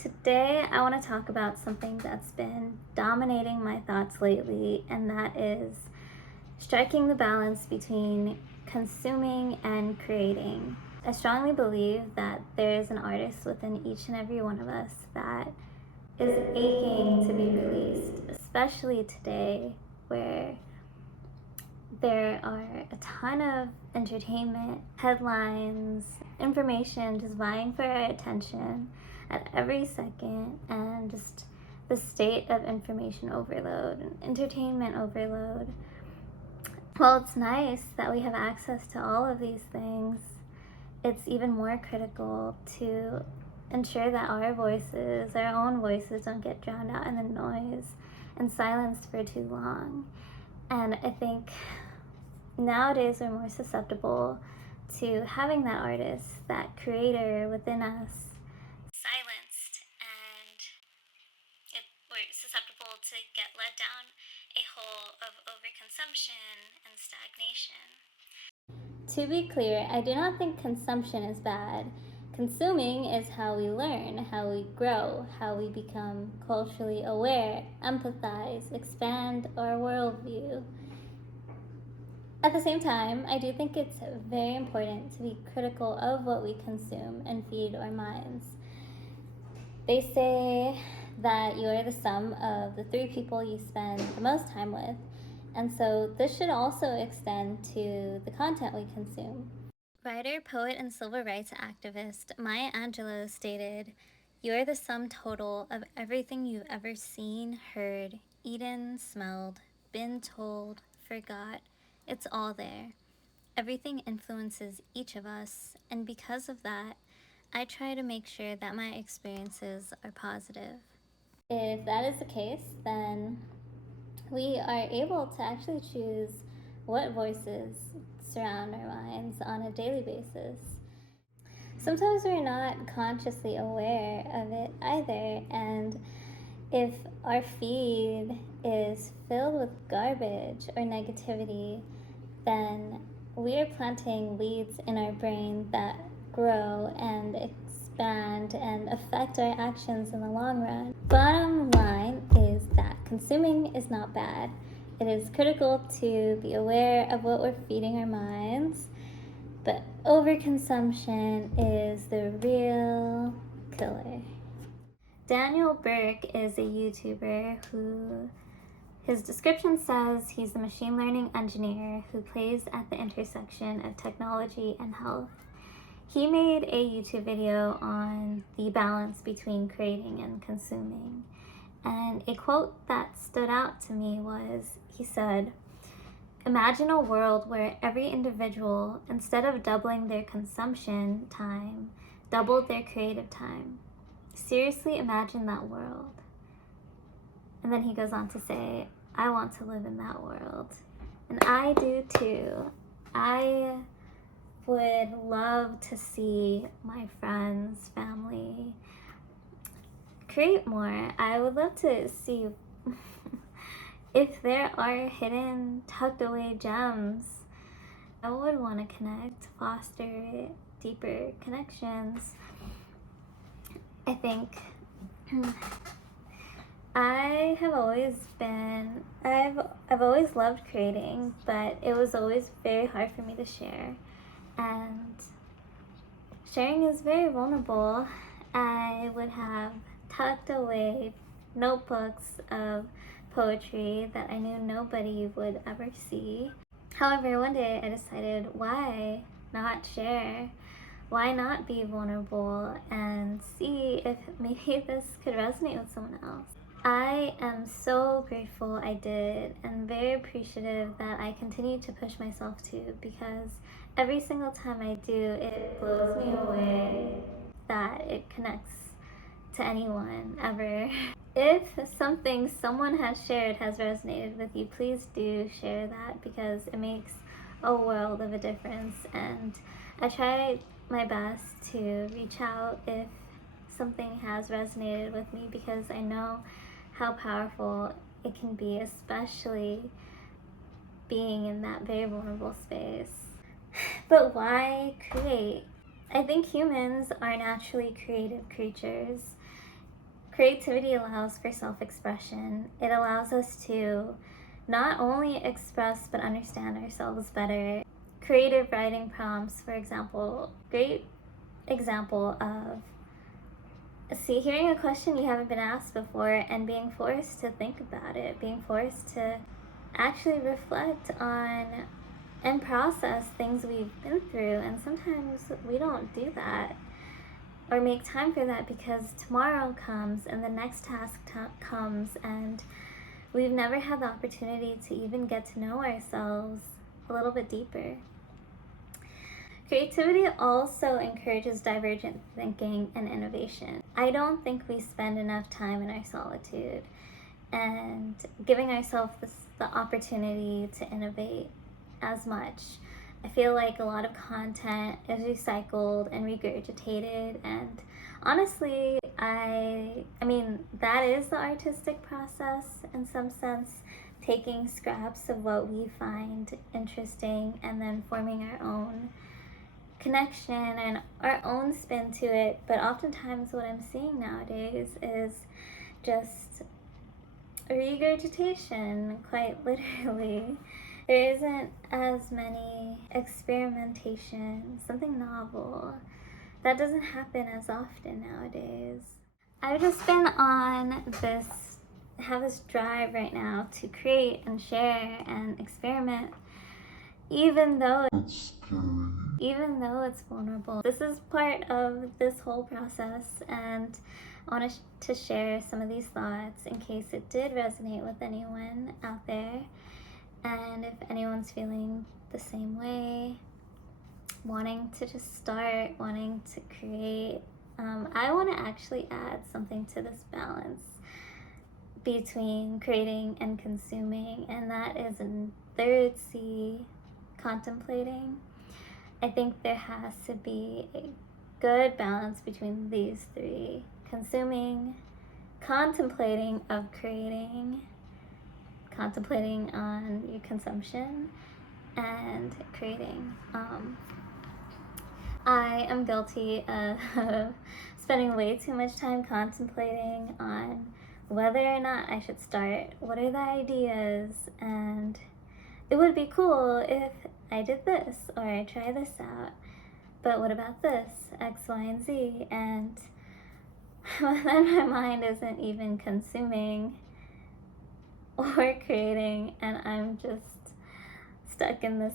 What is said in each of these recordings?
Today, I want to talk about something that's been dominating my thoughts lately, and that is striking the balance between consuming and creating. I strongly believe that there is an artist within each and every one of us that is aching to be released, especially today, where there are a ton of entertainment, headlines, information just vying for our attention at every second, and just the state of information overload and entertainment overload. While it's nice that we have access to all of these things, it's even more critical to ensure that our voices, our own voices, don't get drowned out in the noise and silenced for too long. And I think nowadays we're more susceptible to having that artist, that creator within us silenced, and we're susceptible to get led down a hole of overconsumption and stagnation. To be clear, I do not think consumption is bad. Consuming is how we learn, how we grow, how we become culturally aware, empathize, expand our worldview. At the same time, I do think it's very important to be critical of what we consume and feed our minds. They say that you are the sum of the 3 people you spend the most time with, and so this should also extend to the content we consume. Writer, poet, and civil rights activist Maya Angelou stated, "You are the sum total of everything you've ever seen, heard, eaten, smelled, been told, forgot. It's all there. Everything influences each of us, and because of that, I try to make sure that my experiences are positive." If that is the case, then we are able to actually choose what voices surround our minds on a daily basis. Sometimes we're not consciously aware of it either, and if our feed is filled with garbage or negativity, then we are planting weeds in our brain that grow and expand and affect our actions in the long run. Bottom line is that consuming is not bad. It is critical to be aware of what we're feeding our minds, but overconsumption is the real killer. Daniel Burke is a YouTuber who his description says he's a machine learning engineer who plays at the intersection of technology and health. He made a YouTube video on the balance between creating and consuming. And a quote that stood out to me was, he said, "Imagine a world where every individual, instead of doubling their consumption time, doubled their creative time. Seriously imagine that world." And then he goes on to say, "I want to live in that world." And I do too. I would love to see my friends, family create more. I would love to see if there are hidden, tucked away gems. I would want to connect, foster deeper connections. I think I've always loved creating, but it was always very hard for me to share. And sharing is very vulnerable. I would have tucked away notebooks of poetry that I knew nobody would ever see. However, one day I decided, why not share? Why not be vulnerable and see if maybe this could resonate with someone else? I am so grateful I did, and very appreciative that I continue to push myself to, because every single time I do, it blows me away that it connects to anyone ever. If something someone has shared has resonated with you, please do share that, because it makes a world of a difference. And I try my best to reach out if something has resonated with me, because I know how powerful it can be, especially being in that very vulnerable space. But why create? I think humans are naturally creative creatures. Creativity allows for self-expression. It allows us to not only express but understand ourselves better. Creative writing prompts, for example, great example of hearing a question you haven't been asked before and being forced to think about it, being forced to actually reflect on and process things we've been through. And sometimes we don't do that or make time for that because tomorrow comes and the next task comes, and we've never had the opportunity to even get to know ourselves a little bit deeper. Creativity also encourages divergent thinking and innovation. I don't think we spend enough time in our solitude and giving ourselves the opportunity to innovate as much. I feel like a lot of content is recycled and regurgitated, and honestly, I mean, that is the artistic process in some sense, taking scraps of what we find interesting and then forming our own connection and our own spin to it. But oftentimes what I'm seeing nowadays is just regurgitation, quite literally. There isn't as many experimentation, something novel. That doesn't happen as often nowadays. I've just been on have this drive right now to create and share and experiment, even though it's vulnerable. This is part of this whole process, and I wanted to share some of these thoughts in case it did resonate with anyone out there. And if anyone's feeling the same way, wanting to just start, wanting to create, I want to actually add something to this balance between creating and consuming, and that is in third C, contemplating. I think there has to be a good balance between these three: consuming, contemplating of creating, contemplating on your consumption, and creating. I am guilty of spending way too much time contemplating on whether or not I should start, what are the ideas, and it would be cool if I did this or I try this out, but what about this, X, Y, and Z? And then my mind isn't even consuming or creating, and I'm just stuck in this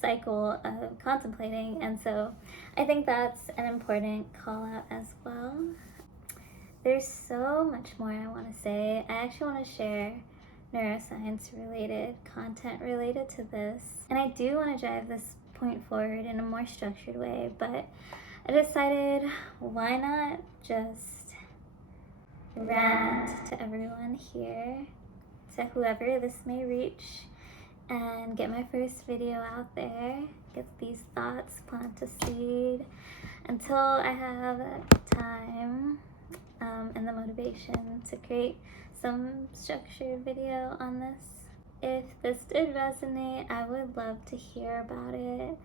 cycle of contemplating. And so I think that's an important call out as well. There's so much more I want to say. I actually want to share neuroscience related content related to this, and I do want to drive this point forward in a more structured way, but I decided why not just rant to everyone here, to whoever this may reach, and get my first video out there, get these thoughts, plant a seed until I have time and the motivation to create some structured video on this. If this did resonate, I would love to hear about it.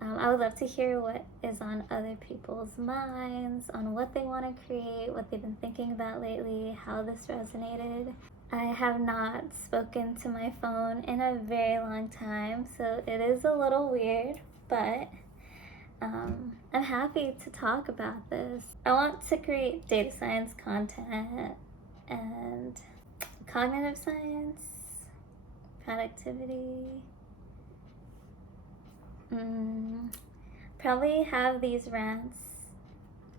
I would love to hear what is on other people's minds, on what they want to create, what they've been thinking about lately, how this resonated. I have not spoken to my phone in a very long time, so it is a little weird, but I'm happy to talk about this. I want to create data science content and cognitive science, productivity. Probably have these rants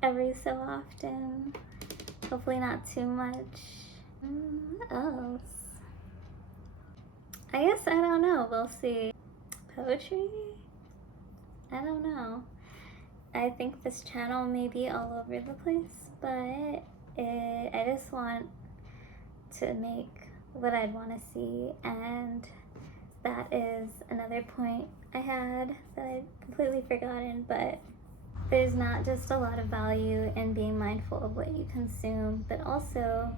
every so often. Hopefully not too much. What else? I guess I don't know. We'll see. Poetry? I don't know. I think this channel may be all over the place, but I just want to make what I'd want to see, and that is another point I had that I'd completely forgotten. But there's not just a lot of value in being mindful of what you consume, but also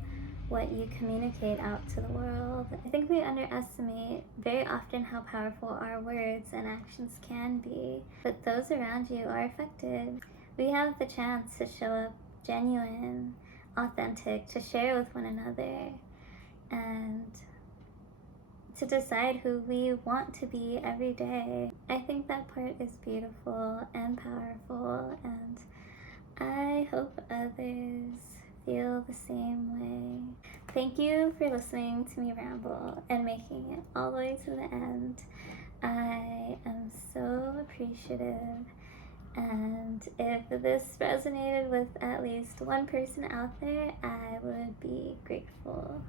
what you communicate out to the world. I think we underestimate very often how powerful our words and actions can be, but those around you are affected. We have the chance to show up genuine, authentic, to share with one another, and to decide who we want to be every day. I think that part is beautiful and powerful, and I hope others feel the same way. Thank you for listening to me ramble and making it all the way to the end. I am so appreciative, and if this resonated with at least one person out there, I would be grateful.